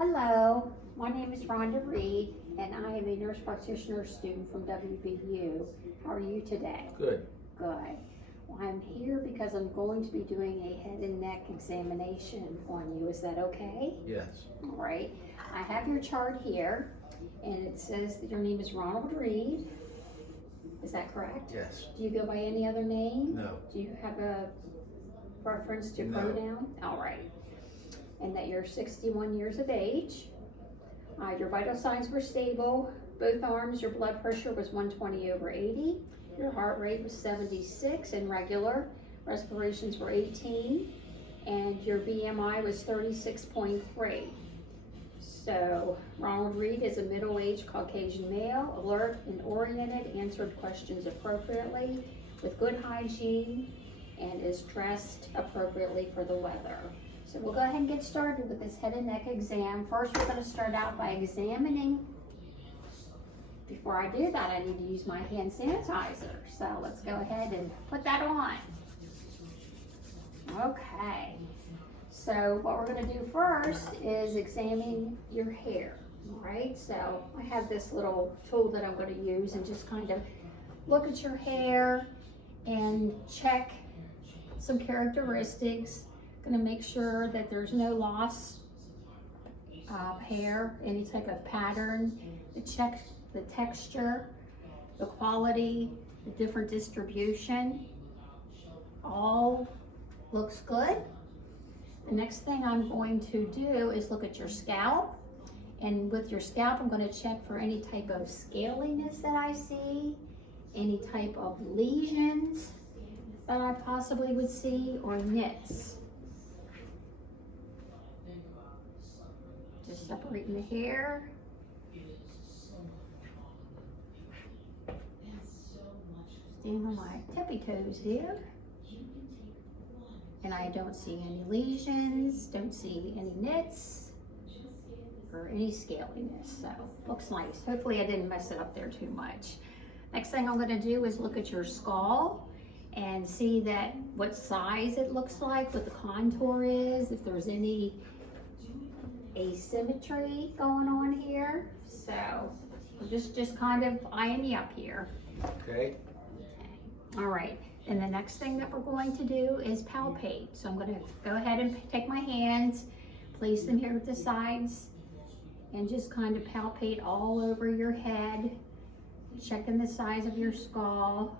Hello, my name is Rhonda Reed, and I am a nurse practitioner student from WVU. How are you today? Good. Good. Well, I'm here because I'm going to be doing a head and neck examination on you. Is that okay? Yes. All right. I have your chart here, and it says that your name is Ronald Reed. Is that correct? Yes. Do you go by any other name? No. Do you have a preference to No. pronoun? All right. And that you're 61 years of age. Your vital signs were stable. Both arms, your blood pressure was 120/80. Your heart rate was 76 and regular. Respirations were 18. And your BMI was 36.3. So, Ronald Reed is a middle-aged Caucasian male, alert and oriented, answered questions appropriately, with good hygiene, and is dressed appropriately for the weather. So we'll go ahead and get started with this head and neck exam. First, we're going to start out by examining. Before I do that, I need to use my hand sanitizer. So let's go ahead and put that on. Okay. So what we're going to do first is examine your hair. All right. So I have this little tool that I'm going to use and just kind of look at your hair and check some characteristics. Going to make sure that there's no loss of hair, any type of pattern, to check the texture, the quality, the different distribution. All looks good. The next thing I'm going to do is look at your scalp. And with your scalp, I'm going to check for any type of scaliness that I see, any type of lesions that I possibly would see, or nits. Just separating the hair. Standing on my tippy toes here. And I don't see any lesions, don't see any nits, or any scaliness. So, looks nice. Hopefully I didn't mess it up there too much. Next thing I'm gonna do is look at your skull and see that what size it looks like, what the contour is, if there's any asymmetry going on here. So we're just kind of eyeing you up here. Okay. All right. And the next thing that we're going to do is palpate. So I'm going to go ahead and take my hands, place them here at the sides, and just kind of palpate all over your head, checking the size of your skull,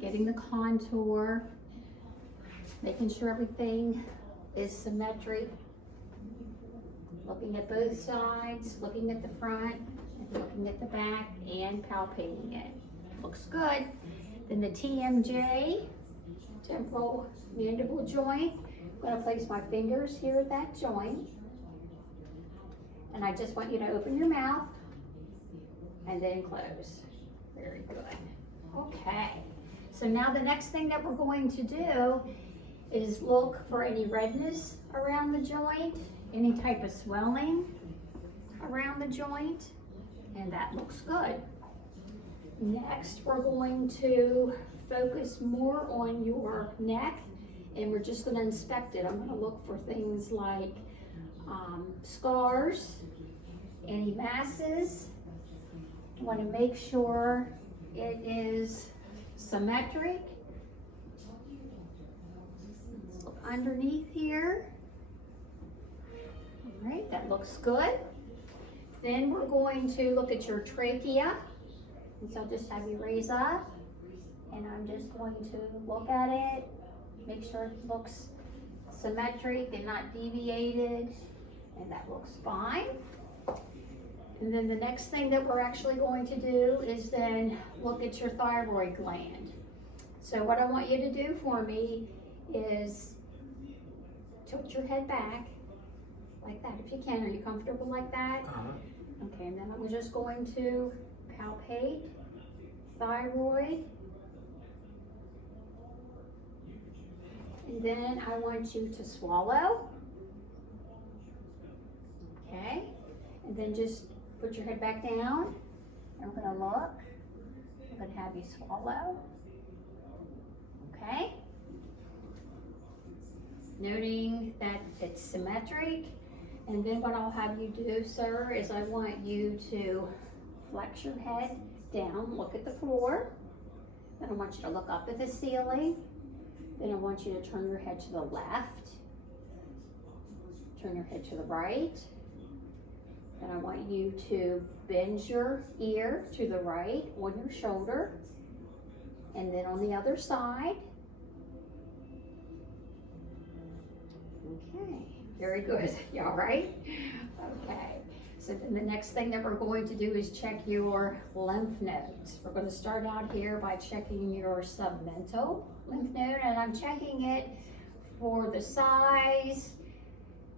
getting the contour, making sure everything is symmetric. Looking at both sides, looking at the front, looking at the back, and palpating it. Looks good. Then the TMJ, temporal mandible joint. I'm going to place my fingers here at that joint. And I just want you to open your mouth and then close. Very good. Okay. So now the next thing that we're going to do is look for any redness around the joint, any type of swelling around the joint, and that looks good. Next, we're going to focus more on your neck, and we're just going to inspect it. I'm going to look for things like scars, any masses. I want to make sure it is symmetric. Let's look underneath here. All right, that looks good. Then we're going to look at your trachea. And so I'll just have you raise up, and I'm just going to look at it, make sure it looks symmetric and not deviated, and that looks fine. And then the next thing that we're actually going to do is then look at your thyroid gland. So what I want you to do for me is tilt your head back like that if you can. Are you comfortable like that? Okay, and then I'm just going to palpate thyroid. And then I want you to swallow. Okay, and then just put your head back down. I'm going to look. I'm going to have you swallow. Okay. Noting that it's symmetric And then what I'll have you do, sir, is I want you to flex your head down, look at the floor. Then I want you to look up at the ceiling. Then I want you to turn your head to the left. Turn your head to the right. Then I want you to bend your ear to the right on your shoulder. And then on the other side. Okay, very good. You all right? Okay. So then the next thing that we're going to do is check your lymph nodes. We're going to start out here by checking your submental lymph node, and I'm checking it for the size,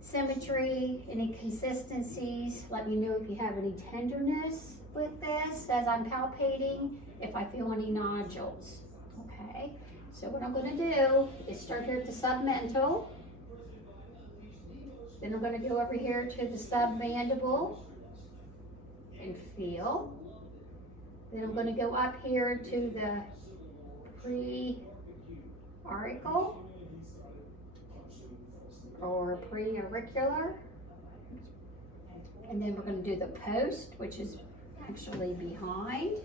symmetry, any consistencies. Let me know if you have any tenderness with this as I'm palpating, if I feel any nodules. Okay, so what I'm going to do is start here at the submental. Then I'm going to go over here to the submandible and feel. Then I'm going to go up here to the pre-auricle or pre-auricular. And then we're going to do the post, which is actually behind.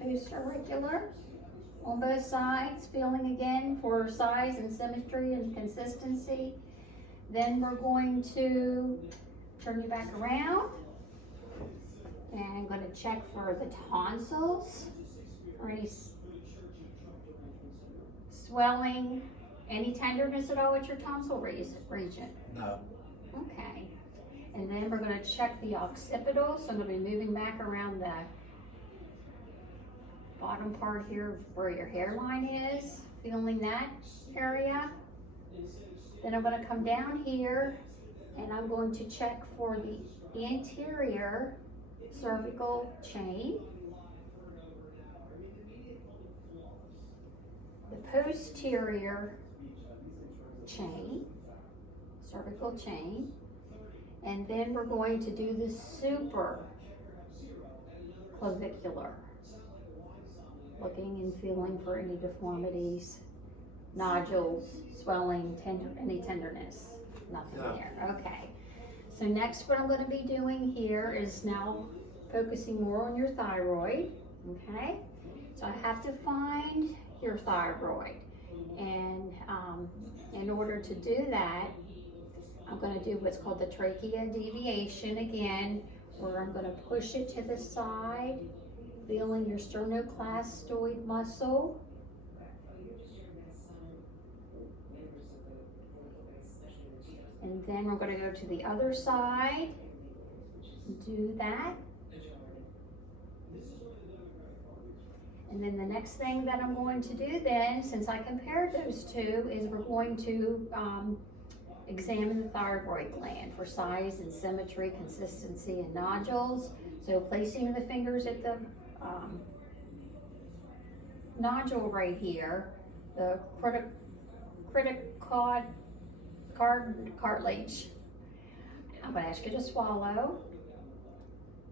Post-auricular on both sides, feeling again for size and symmetry and consistency. Then we're going to turn you back around, and I'm going to check for the tonsils, or any swelling, any tenderness at all at your tonsil region. No. Okay. And then we're going to check the occipital, so I'm going to be moving back around the bottom part here where your hairline is, feeling that area. Then I'm going to come down here and I'm going to check for the anterior cervical chain, the posterior chain, cervical chain, and then we're going to do the supraclavicular, looking and feeling for any deformities, nodules, swelling, any tenderness. Nothing there. Okay. So next what I'm going to be doing here is now focusing more on your thyroid. Okay. So I have to find your thyroid. And in order to do that, I'm going to do what's called the trachea deviation again, where I'm going to push it to the side, feeling your sternocleidomastoid muscle. And then we're going to go to the other side, do that. And then the next thing that I'm going to do then, since I compared those two, is we're going to examine the thyroid gland for size and symmetry, consistency, and nodules. So placing the fingers at the nodule right here, the cartilage. I'm going to ask you to swallow,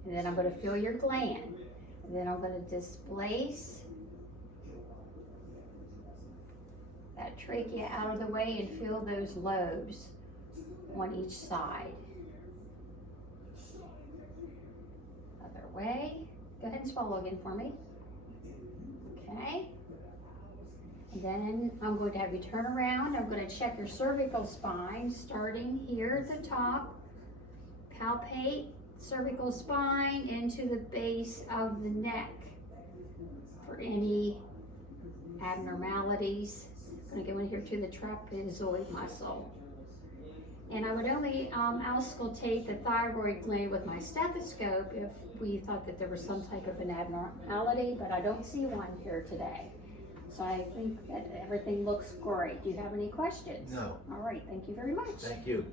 and then I'm going to feel your gland, and then I'm going to displace that trachea out of the way and feel those lobes on each side. Other way. Go ahead and swallow again for me. Okay. And then I'm going to have you turn around. I'm going to check your cervical spine, starting here at the top. Palpate cervical spine into the base of the neck for any abnormalities. I'm going to go in here to the trapezoid muscle. And I would only auscultate the thyroid gland with my stethoscope if we thought that there was some type of an abnormality, but I don't see one here today. So I think that everything looks great. Do you have any questions? No. All right, thank you very much. Thank you.